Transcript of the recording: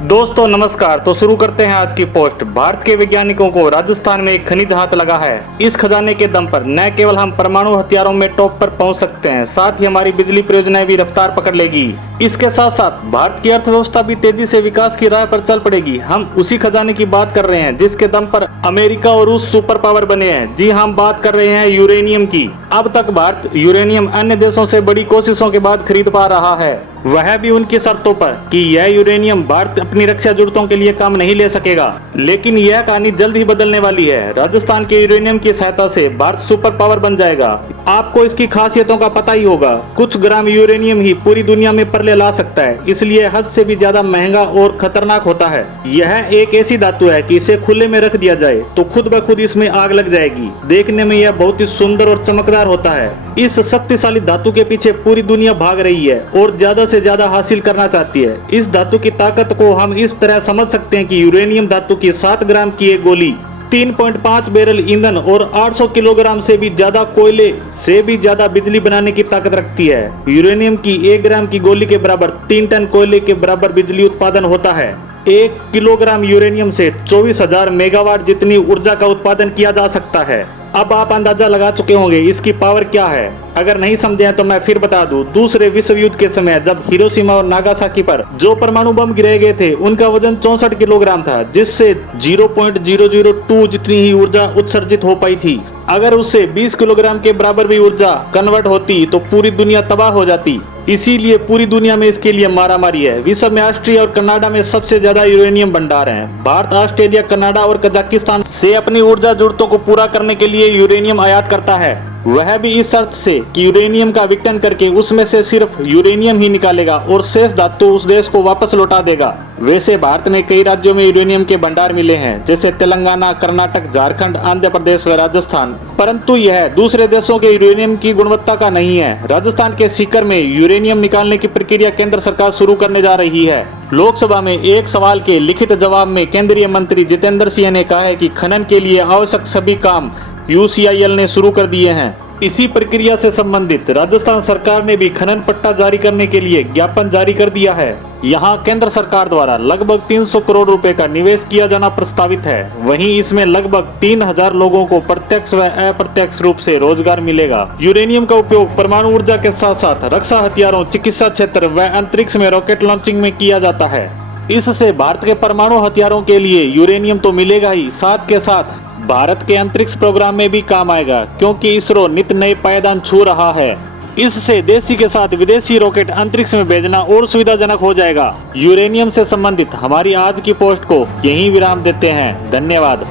दोस्तों नमस्कार। तो शुरू करते हैं आज की पोस्ट। भारत के वैज्ञानिकों को राजस्थान में एक खनिज हाथ लगा है। इस खजाने के दम पर न केवल हम परमाणु हथियारों में टॉप पर पहुंच सकते हैं, साथ ही हमारी बिजली परियोजनाएं भी रफ्तार पकड़ लेगी। इसके साथ साथ भारत की अर्थव्यवस्था भी तेजी से विकास की राह पर चल पड़ेगी। हम उसी खजाने की बात कर रहे हैं जिसके दम पर अमेरिका और रूस सुपर पावर बने हैं। जी हम बात कर रहे हैं यूरेनियम की। अब तक भारत यूरेनियम अन्य देशों से बड़ी कोशिशों के बाद खरीद पा रहा है, वह भी उनकी शर्तों पर कि यह यूरेनियम भारत अपनी रक्षा जरूरतों के लिए काम नहीं ले सकेगा। लेकिन यह कहानी जल्द ही बदलने वाली है। राजस्थान के यूरेनियम की सहायता से भारत सुपर पावर बन जाएगा। आपको इसकी खासियतों का पता ही होगा। कुछ ग्राम यूरेनियम ही पूरी दुनिया में परले ला सकता है, इसलिए हद से भी ज्यादा महंगा और खतरनाक होता है। यह एक ऐसी धातु है कि इसे खुले में रख दिया जाए तो खुद ब खुद इसमें आग लग जाएगी। देखने में यह बहुत ही सुंदर और चमकदार होता है। इस शक्तिशाली धातु के पीछे पूरी दुनिया भाग रही है और ज्यादा से ज्यादा हासिल करना चाहती है। इस धातु की ताकत को हम इस तरह समझ सकते हैं कि यूरेनियम धातु की 7 ग्राम की एक गोली 3.5 बैरल ईंधन और 800 किलोग्राम से भी ज्यादा कोयले से भी ज्यादा बिजली बनाने की ताकत रखती है। यूरेनियम की 1 ग्राम की गोली के बराबर 3 टन कोयले के बराबर बिजली उत्पादन होता है। 1 किलोग्राम यूरेनियम से 24,000 मेगावाट जितनी ऊर्जा का उत्पादन किया जा सकता है। अब आप अंदाजा लगा चुके होंगे इसकी पावर क्या है। अगर नहीं समझे हैं तो मैं फिर बता दूं। दूसरे विश्व युद्ध के समय जब हिरोशिमा और नागासाकी पर जो परमाणु बम गिराए गए थे उनका वजन 64 किलोग्राम था, जिससे 0.002 जितनी ही ऊर्जा उत्सर्जित हो पाई थी। अगर उससे 20 किलोग्राम के बराबर भी ऊर्जा कन्वर्ट होती तो पूरी दुनिया तबाह हो जाती। इसीलिए पूरी दुनिया में इसके लिए मारामारी है। विश्व में ऑस्ट्रिया और कनाडा में सबसे ज्यादा यूरेनियम भंडार हैं। भारत ऑस्ट्रेलिया, कनाडा और कजाकिस्तान से अपनी ऊर्जा जरूरतों को पूरा करने के लिए यूरेनियम आयात करता है, वह भी इस शर्त से कि यूरेनियम का विघटन करके उसमें से सिर्फ यूरेनियम ही निकालेगा और शेष धातु उस देश को वापस लौटा देगा। वैसे भारत में कई राज्यों में यूरेनियम के भंडार मिले हैं, जैसे तेलंगाना, कर्नाटक, झारखंड, आंध्र प्रदेश व राजस्थान, परंतु यह दूसरे देशों के यूरेनियम की गुणवत्ता का नहीं है। राजस्थान के सीकर में यूरेनियम निकालने की प्रक्रिया केंद्र सरकार शुरू करने जा रही है। लोकसभा में एक सवाल के लिखित जवाब में केंद्रीय मंत्री जितेंद्र सिंह ने कहा है कि खनन के लिए आवश्यक सभी काम UCIL ने शुरू कर दिए हैं। इसी प्रक्रिया से संबंधित राजस्थान सरकार ने भी खनन पट्टा जारी करने के लिए ज्ञापन जारी कर दिया है। यहाँ केंद्र सरकार द्वारा लगभग 300 करोड़ रुपए का निवेश किया जाना प्रस्तावित है। वहीं इसमें लगभग 3,000 लोगों को प्रत्यक्ष व अप्रत्यक्ष रूप से रोजगार मिलेगा। यूरेनियम का उपयोग परमाणु ऊर्जा के साथ साथ रक्षा हथियारों, चिकित्सा क्षेत्र व अंतरिक्ष में रॉकेट लॉन्चिंग में किया जाता है। इससे भारत के परमाणु हथियारों के लिए यूरेनियम तो मिलेगा ही, साथ के साथ भारत के अंतरिक्ष प्रोग्राम में भी काम आएगा, क्योंकि इसरो नित नए पायदान छू रहा है। इससे देशी के साथ विदेशी रॉकेट अंतरिक्ष में भेजना और सुविधाजनक हो जाएगा। यूरेनियम से संबंधित हमारी आज की पोस्ट को यहीं विराम देते हैं। धन्यवाद।